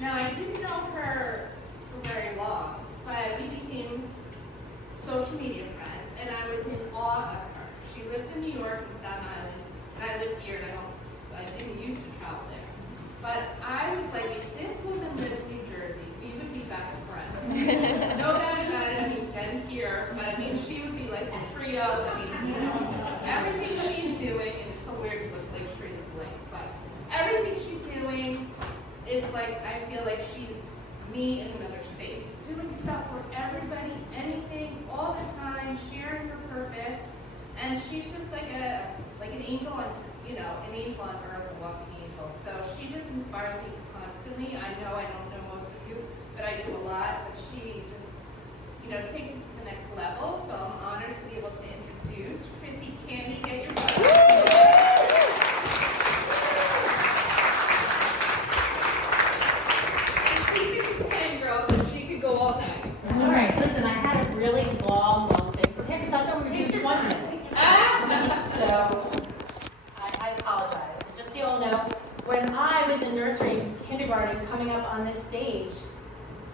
Now, I didn't know her for very long, but we became social media friends, and I was in awe of her. She lived in New York and Staten Island, and I live here, and I didn't used to travel there. But I was like, if this woman lived in New Jersey, we would be best friends. No doubt about it. I mean, Jen's here, but I mean, she would be like a trio. I mean, you know, everything she's doing, and it's so weird to look like straight into lights, but everything she's doing, it's like, I feel like she's me in another state. Doing stuff for everybody, anything, all the time, sharing her purpose. And she's just like an angel on, you know, an angel on earth, a walking angel. So she just inspires me constantly. I know I don't know most of you, but I do a lot. But she just, you know, takes it to the next level. So I'm honored to be able to introduce Chrisie Canny. Get your butt. And keep it to 10, girl, because she could go all night. All right, listen, I had a really long thing prepared because I thought we were doing 20 minutes. So, I apologize. Just so you all know, when I was in nursery and kindergarten coming up on this stage,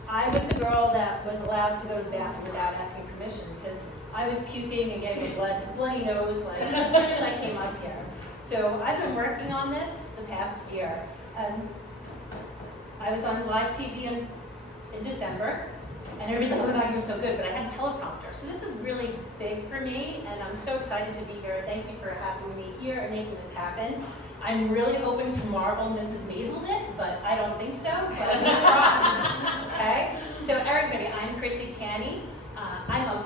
I was the girl that was allowed to go to the bathroom without asking permission because I was puking and getting a bloody nose like as soon as I came up here. So I've been working on this the past year. I was on live TV in December. And everybody's like, oh my God, you're so good, but I had a teleprompter. So this is really big for me, and I'm so excited to be here. Thank you for having me here and making this happen. I'm really hoping to marvel Mrs. Maiselness, but I don't think so, but I'm gonna try. Okay? So everybody, I'm Chrisie Canny. I'm a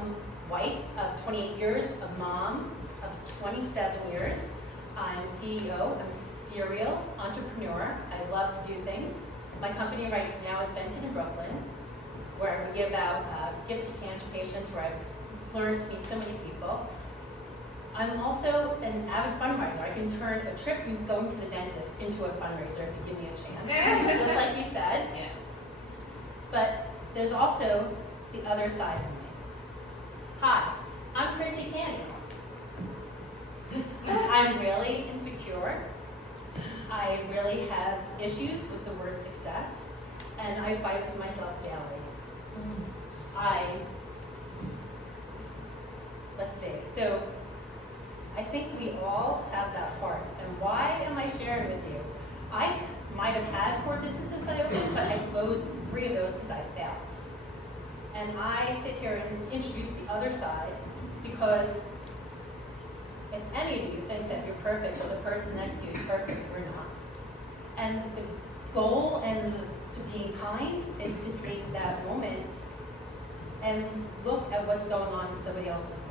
wife of 28 years, a mom of 27 years. I'm CEO, I'm a serial entrepreneur. I love to do things. My company right now is Vented in Brooklyn, where we give out gifts to cancer patients, where I've learned to meet so many people. I'm also an avid fundraiser. I can turn a trip going to the dentist into a fundraiser if you give me a chance, just like you said. Yes. But there's also the other side of me. Hi, I'm Chrisie Canny. I'm really insecure. I really have issues with the word success, and I fight with myself daily. Let's see, so I think we all have that part. And why am I sharing with you? I might have had 4 businesses that I opened, but I closed 3 of those because I failed. And I sit here and introduce the other side because if any of you think that you're perfect or the person next to you is perfect, we're not. And the goal to being kind is to take that moment and look at what's going on in somebody else's life.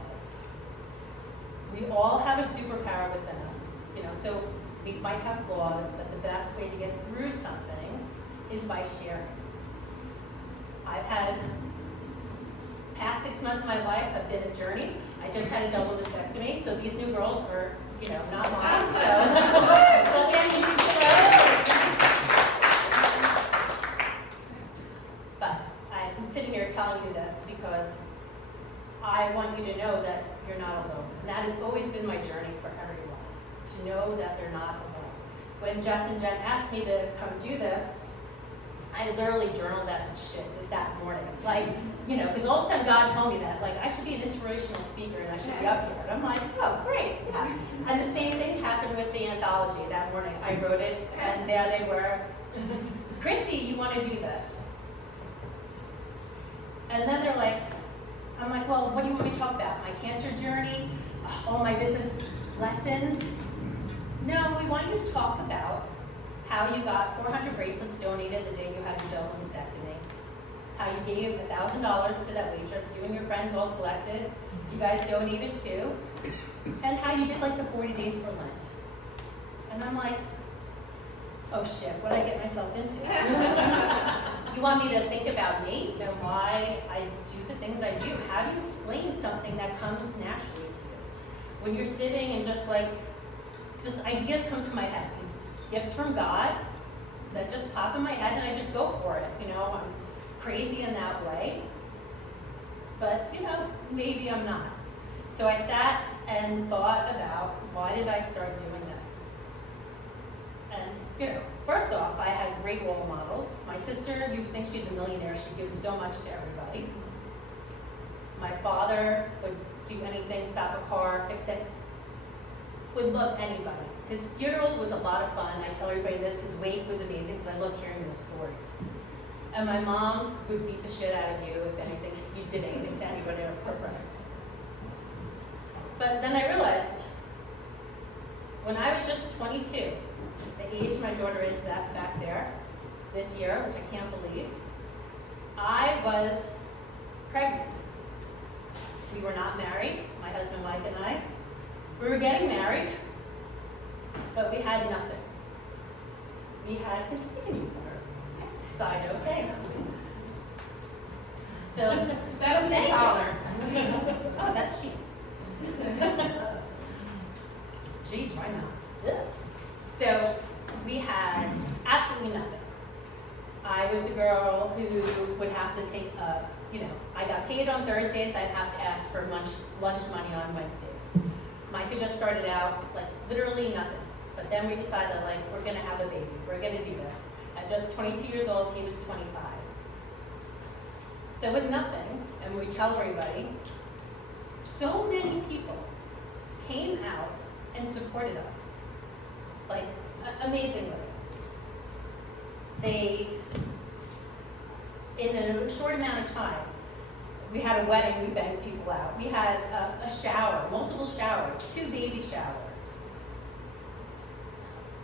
We all have a superpower within us, you know, so we might have flaws, but the best way to get through something is by sharing. I've had, past 6 months of my life have been a journey. I just had a double mastectomy, so these new girls were, you know, not mine, so I'm still getting used to it. But I'm sitting here telling you this because I want you to know that you're not alone. And that has always been my journey for everyone, to know that they're not alone. When Jess and Jen asked me to come do this, I literally journaled that shit that morning. Like, you know, because all of a sudden God told me that, like, I should be an inspirational speaker and I should be up here. And I'm like, oh, great, yeah. And the same thing happened with the anthology that morning. I wrote it, and there they were. Chrisie, you want to do this? And then they're like, I'm like, well, what do you want me to talk about? My cancer journey? All my business lessons? No, we want you to talk about how you got 400 bracelets donated the day you had your double mastectomy, how you gave $1,000 to that waitress, you and your friends all collected, you guys donated too, and how you did like the 40 days for Lent. And I'm like, oh shit, what did I get myself into? You want me to think about me and why I do the things I do? How do you explain something that comes naturally to you? When you're sitting and just ideas come to my head, these gifts from God that just pop in my head and I just go for it. You know, I'm crazy in that way, but you know, maybe I'm not. So I sat and thought about, why did I start doing this? And first off, I had great role models. My sister, you'd think she's a millionaire. She gives so much to everybody. My father would do anything, stop a car, fix it, would love anybody. His funeral was a lot of fun. I tell everybody this. His wake was amazing because I loved hearing those stories. And my mom would beat the shit out of you if anything, you did anything to anybody or for friends. But then I realized, when I was just 22, the age my daughter is that back there, this year, which I can't believe, I was pregnant. We were not married, my husband Mike and I. We were getting married, but we had nothing. We had this baby. Side note, thanks. So That'll be a collar. Oh, that's cheap. Gee, try not. So we had absolutely nothing. I was the girl who would have to take I got paid on Thursdays, I'd have to ask for lunch money on Wednesdays. Mike had just started out, like literally nothing. But then we decided, like, we're gonna have a baby, we're gonna do this. At just 22 years old, he was 25. So with nothing, and we tell everybody, so many people came out and supported us, like amazingly. In a short amount of time, we had a wedding, we begged people out. We had a shower, multiple showers, 2 baby showers.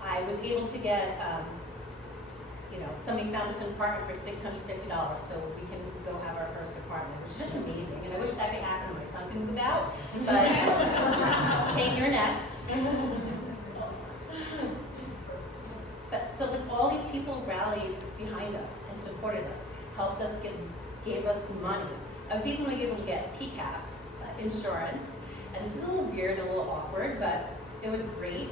I was able to get, somebody found us an apartment for $650 so we can go have our first apartment, which is just amazing. And I wish that could happen, my son can move out, but Kate, you're next. But so like all these people rallied behind us and supported us, helped us, gave us money. I was even able to get PCAP insurance, and this is a little weird and a little awkward, but it was great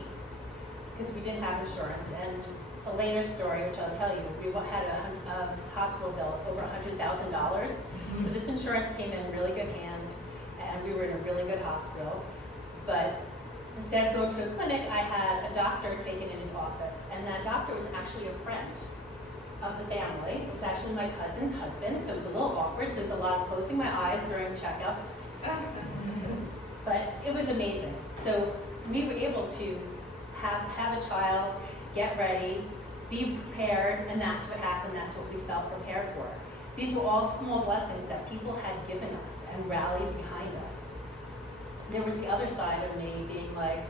because we didn't have insurance. And a later story, which I'll tell you, we had a hospital bill over $100,000. So this insurance came in really good hand, and we were in a really good hospital. But instead of going to a clinic, I had a doctor taken in his office, and that doctor was actually a friend of the family. It was actually my cousin's husband, so it was a little awkward. So there was a lot of closing my eyes during checkups. But it was amazing. So we were able to have a child, get ready, be prepared, and that's what happened. That's what we felt prepared for. These were all small blessings that people had given us and rallied behind us. There was the other side of me being like,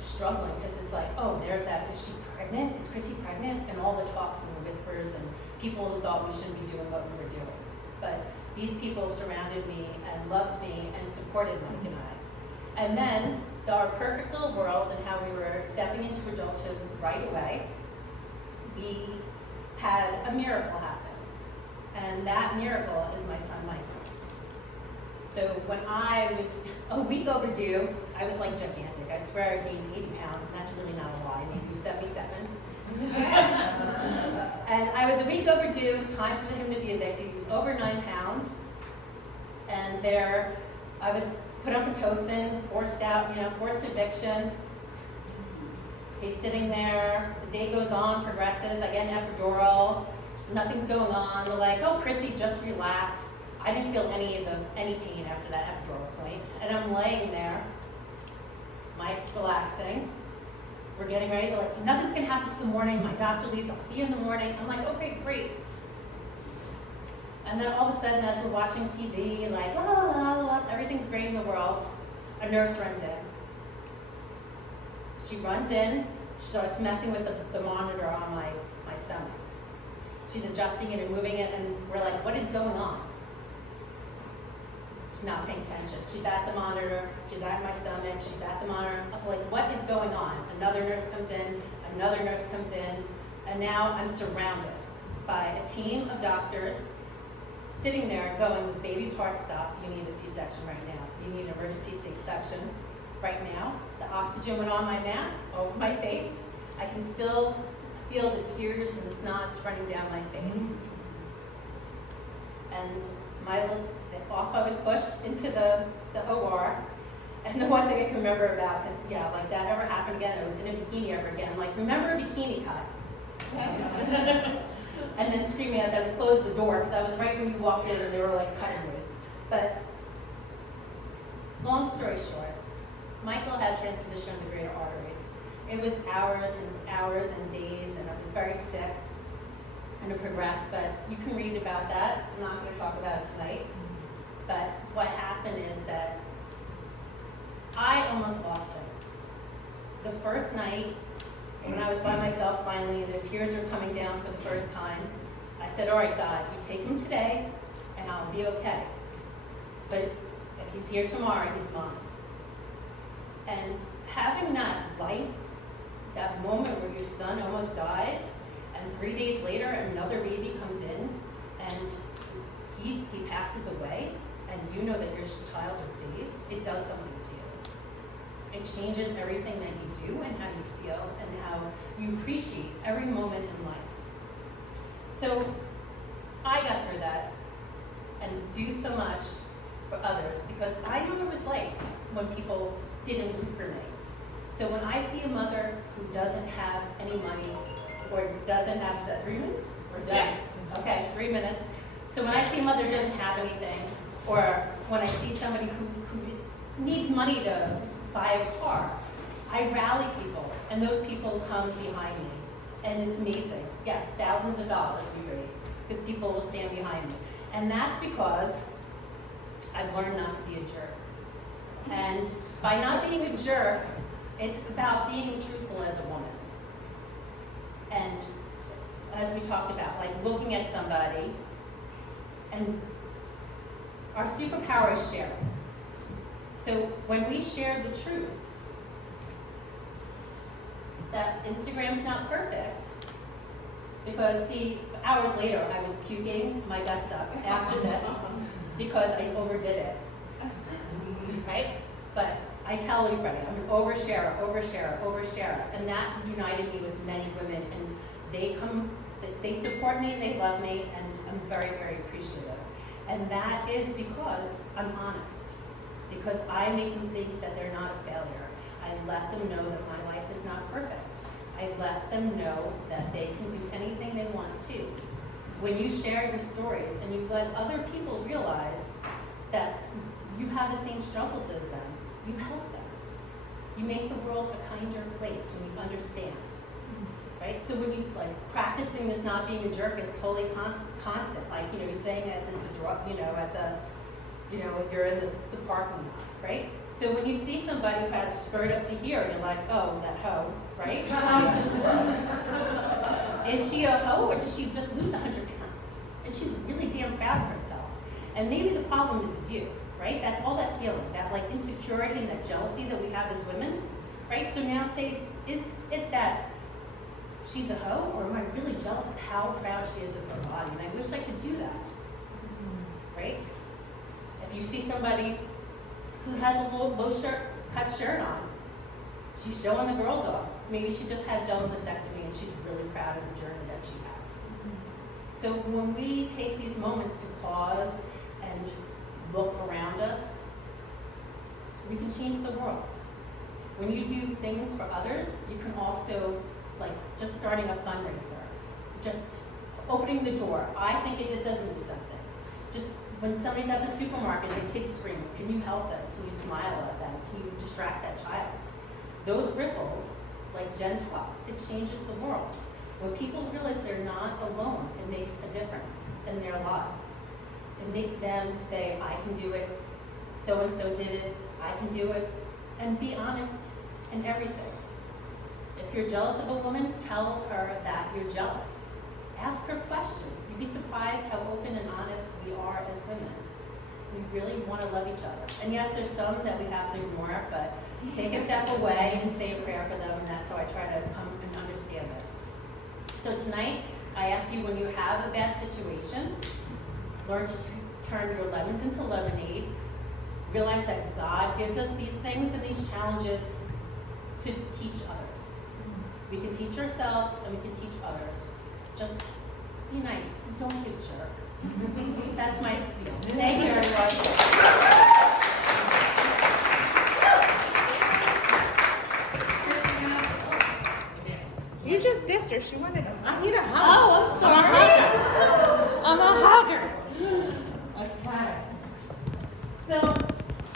struggling, because it's like, oh, there's that, is she pregnant? Is Chrissy pregnant? And all the talks and the whispers and people who thought we shouldn't be doing what we were doing. But these people surrounded me and loved me and supported Mike and I. And then our perfect little world and how we were stepping into adulthood right away, we had a miracle happen. And that miracle is my son Mike. So when I was a week overdue, I was like gigantic. I swear I gained 80 pounds, and that's really not a lie, maybe 77. And I was a week overdue, time for him to be evicted. He was over 9 pounds. And there, I was put on Pitocin, forced eviction. He's sitting there, the day goes on, progresses, I get an epidural, nothing's going on. They're like, oh, Chrissy, just relax. I didn't feel any pain after that epidural point. And I'm laying there, Mike's relaxing. We're getting ready, they're like, nothing's gonna happen till the morning. My doctor leaves, I'll see you in the morning. I'm like, okay, great. And then all of a sudden, as we're watching TV, like, la la la la, everything's great in the world, a nurse runs in. She runs in, starts messing with the monitor on my stomach. She's adjusting it and moving it, and we're like, what is going on? She's not paying attention. She's at the monitor, she's at my stomach, she's at the monitor. I'm like, what is going on? Another nurse comes in, another nurse comes in, and now I'm surrounded by a team of doctors sitting there going, the baby's heart stopped, you need a C-section right now. You need an emergency C-section right now. The oxygen went on my mask, over my face. I can still feel the tears and the snots running down my face. And off I was pushed into the OR, And the one thing I can remember about, because yeah, like that ever happened again, I was in a bikini ever again. I'm like, remember a bikini cut? And then screaming at them to close the door, because I was right when you walked in and they were like cutting me. But long story short, Michael had transposition of the greater arteries. It was hours and days, and I was very sick, and it progressed, but you can read about that. I'm not going to talk about it tonight. But what happened is that I almost lost him. The first night, when I was by myself finally, and the tears were coming down for the first time, I said, all right, God, you take him today, and I'll be okay. But if he's here tomorrow, he's mine. And having that life, that moment where your son almost dies, and 3 days later, another baby comes in, and he passes away, and you know that your child received, it does something to you. It changes everything that you do and how you feel and how you appreciate every moment in life. So I got through that and do so much for others because I knew what it was like when people didn't root for me. So when I see a mother who doesn't have any money or doesn't have, is that 3 minutes? Or done? Yeah. Okay, 3 minutes. So when I see a mother who doesn't have anything, or when I see somebody who needs money to buy a car, I rally people, and those people come behind me, and it's amazing. Yes, thousands of dollars we raise, because people will stand behind me. And that's because I've learned not to be a jerk. And by not being a jerk, it's about being truthful as a woman. And as we talked about, like looking at somebody, and our superpower is sharing. So when we share the truth, that Instagram's not perfect, because see, hours later I was puking my guts up after this because I overdid it, right? But I tell everybody, I'm an oversharer, and that united me with many women, and they support me, they love me, and I'm very, very appreciative. And that is because I'm honest. Because I make them think that they're not a failure. I let them know that my life is not perfect. I let them know that they can do anything they want to. When you share your stories and you let other people realize that you have the same struggles as them, you help them. You make the world a kinder place when you understand. Right? So when you practicing this not being a jerk is totally constant. Like, you're saying at you're in the parking lot, right? So when you see somebody who has a skirt up to here, and you're like, oh, that hoe, right? Is she a hoe, or does she just lose 100 pounds? And she's really damn proud of herself. And maybe the problem is you, right? That's all that feeling, that insecurity and that jealousy that we have as women, right? So now say, is it that she's a hoe, or am I really jealous of how proud she is of her body? And I wish I could do that, right? If you see somebody who has a cut shirt on, she's showing the girls off. Maybe she just had a double vasectomy and she's really proud of the journey that she had. So when we take these moments to pause and look around us, we can change the world. When you do things for others, you can also, just starting a fundraiser, just opening the door. I think it doesn't mean something. Just when somebody's at the supermarket and the kids scream, can you help them? Can you smile at them? Can you distract that child? Those ripples, like Jen talked, it changes the world. When people realize they're not alone, it makes a difference in their lives. It makes them say, I can do it, so-and-so did it, I can do it, and be honest in everything. If you're jealous of a woman, tell her that you're jealous. Ask her questions. You'd be surprised how open and honest we are as women. We really want to love each other. And yes, there's some that we have to ignore, but take a step away and say a prayer for them, and that's how I try to come and understand it. So tonight, I ask you, when you have a bad situation, learn to turn your lemons into lemonade. Realize that God gives us these things and these challenges to teach others. We can teach ourselves and we can teach others. Just be nice. Don't be a jerk. That's my spiel. Thank you, everyone. She wanted a, I need a hug. Oh, I'm sorry.